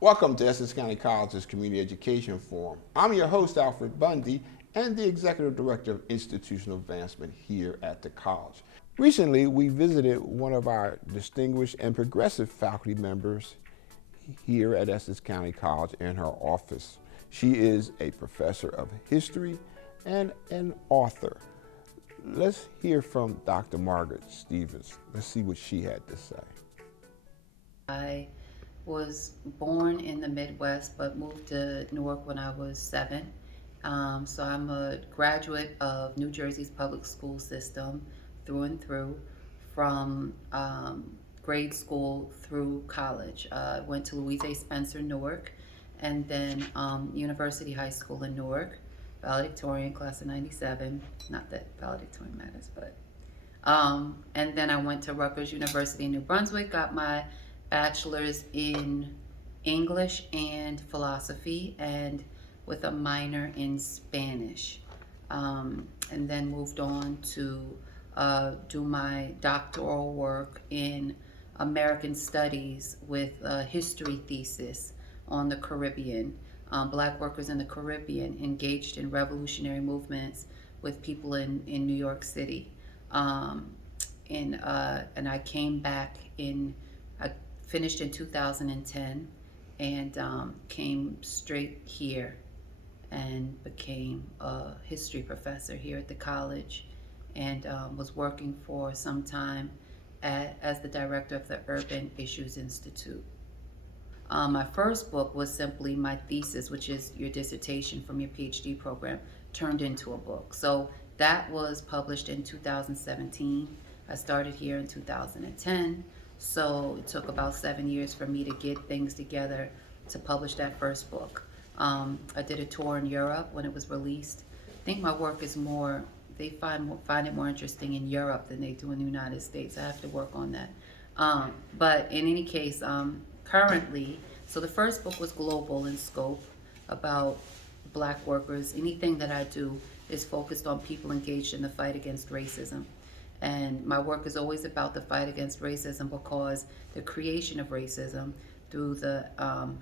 Welcome to Essex County College's Community Education Forum. I'm your host, Alfred Bundy, and the Executive Director of Institutional Advancement here at the college. Recently, we visited one of our distinguished and progressive faculty members here at Essex County College in her office. She is a professor of history and an author. Let's hear from Dr. Margaret Stevens. Let's see what she had to say. I was born in the Midwest but moved to Newark when I was 7. So I'm a graduate of New Jersey's public school system through and through, from grade school through college. I went to Louise A. Spencer, Newark, and then University High School in Newark, valedictorian, class of 97. Not that valedictorian matters, but. And then I went to Rutgers University in New Brunswick, got my bachelor's in English and philosophy, and with a minor in Spanish, and then moved on to do my doctoral work in American Studies with a history thesis on the Caribbean, Black workers in the Caribbean engaged in revolutionary movements with people in New York City. And I came back I finished in 2010 and came straight here and became a history professor here at the college, and was working for some time as the director of the Urban Issues Institute. My first book was simply my thesis, which is your dissertation from your PhD program, turned into a book. So that was published in 2017. I started here in 2010. So it took about 7 years for me to get things together to publish that first book. I did a tour in Europe when it was released. I think my work is more, they find it more interesting in Europe than they do in the United States. I have to work on that. But in any case, currently, so the first book was global in scope, about Black workers. Anything that I do is focused on people engaged in the fight against racism. And my work is always about the fight against racism, because the creation of racism through the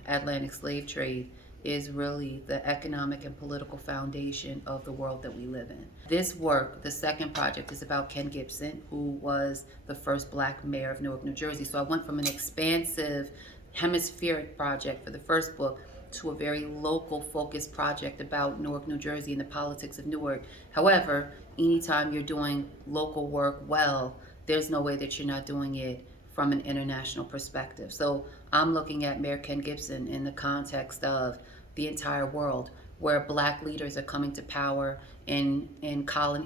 Atlantic slave trade is really the economic and political foundation of the world that we live in. This work, the second project, is about Ken Gibson, who was the first Black mayor of Newark, New Jersey. So I went from an expansive hemispheric project for the first book to a very local focused project about Newark, New Jersey and the politics of Newark. However, anytime you're doing local work well, there's no way that you're not doing it from an international perspective. So I'm looking at Mayor Ken Gibson in the context of the entire world, where Black leaders are coming to power in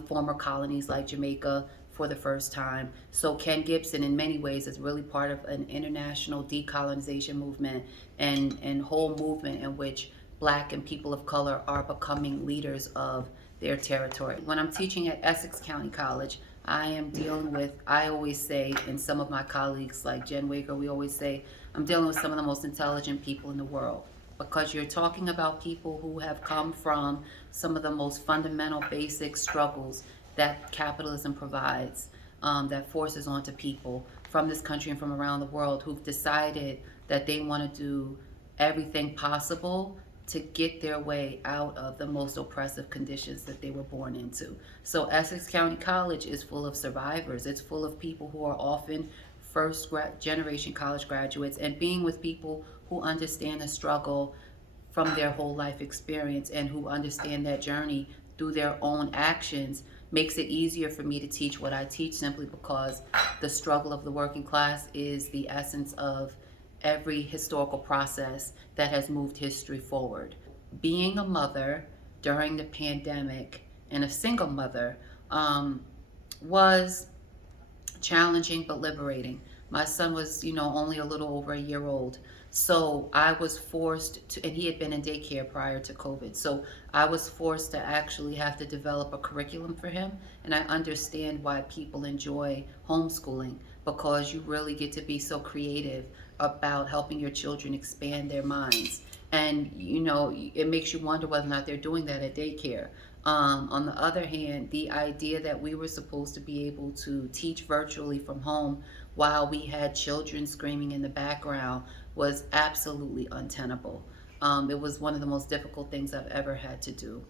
former colonies like Jamaica for the first time. So Ken Gibson in many ways is really part of an international decolonization movement and whole movement in which Black and people of color are becoming leaders of their territory. When I'm teaching at Essex County College, I am dealing with, I always say, and some of my colleagues like Jen Wager, we always say, I'm dealing with some of the most intelligent people in the world, because you're talking about people who have come from some of the most fundamental basic struggles that capitalism provides, that forces onto people from this country and from around the world, who've decided that they want to do everything possible to get their way out of the most oppressive conditions that they were born into. So Essex County College is full of survivors. It's full of people who are often first generation college graduates, and being with people who understand the struggle from their whole life experience and who understand that journey through their own actions makes it easier for me to teach what I teach, simply because the struggle of the working class is the essence of every historical process that has moved history forward. Being a mother during the pandemic, and a single mother, was challenging but liberating. My son was, only a little over a year old. So I was forced to, and he had been in daycare prior to COVID. So I was forced to actually have to develop a curriculum for him. And I understand why people enjoy homeschooling, because you really get to be so creative about helping your children expand their minds. And, it makes you wonder whether or not they're doing that at daycare. On the other hand, the idea that we were supposed to be able to teach virtually from home while we had children screaming in the background was absolutely untenable. It was one of the most difficult things I've ever had to do.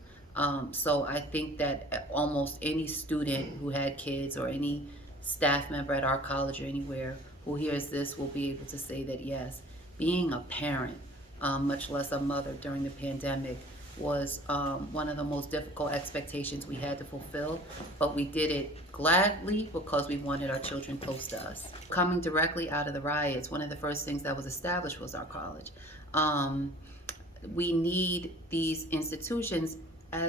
So I think that almost any student who had kids or any staff member at our college or anywhere who hears this will be able to say that yes, being a parent, much less a mother during the pandemic, was one of the most difficult expectations we had to fulfill, but we did it gladly because we wanted our children close to us. Coming directly out of the riots, one of the first things that was established was our college. We need these institutions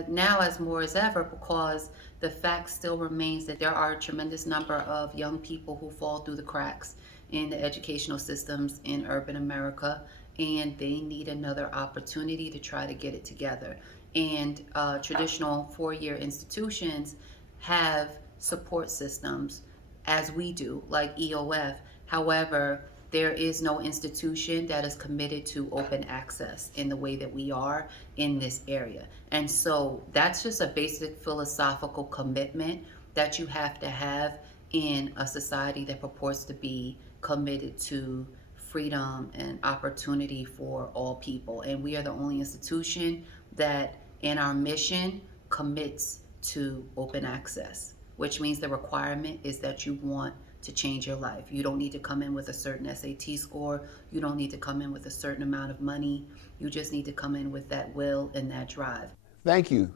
now as more as ever, because the fact still remains that there are a tremendous number of young people who fall through the cracks in the educational systems in urban America, and they need another opportunity to try to get it together. And traditional four-year institutions have support systems, as we do, like EOF. However, there is no institution that is committed to open access in the way that we are in this area. And so that's just a basic philosophical commitment that you have to have in a society that purports to be committed to freedom and opportunity for all people. And we are the only institution that in our mission commits to open access, which means the requirement is that you want to change your life. You don't need to come in with a certain SAT score. You don't need to come in with a certain amount of money. You just need to come in with that will and that drive. Thank you,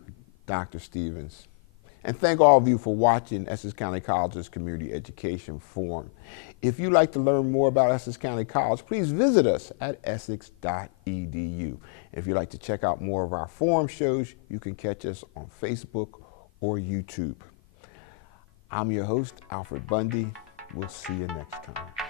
Dr. Stevens. And thank all of you for watching Essex County College's Community Education Forum. If you'd like to learn more about Essex County College, please visit us at essex.edu. If you'd like to check out more of our forum shows, you can catch us on Facebook or YouTube. I'm your host, Alfred Bundy. We'll see you next time.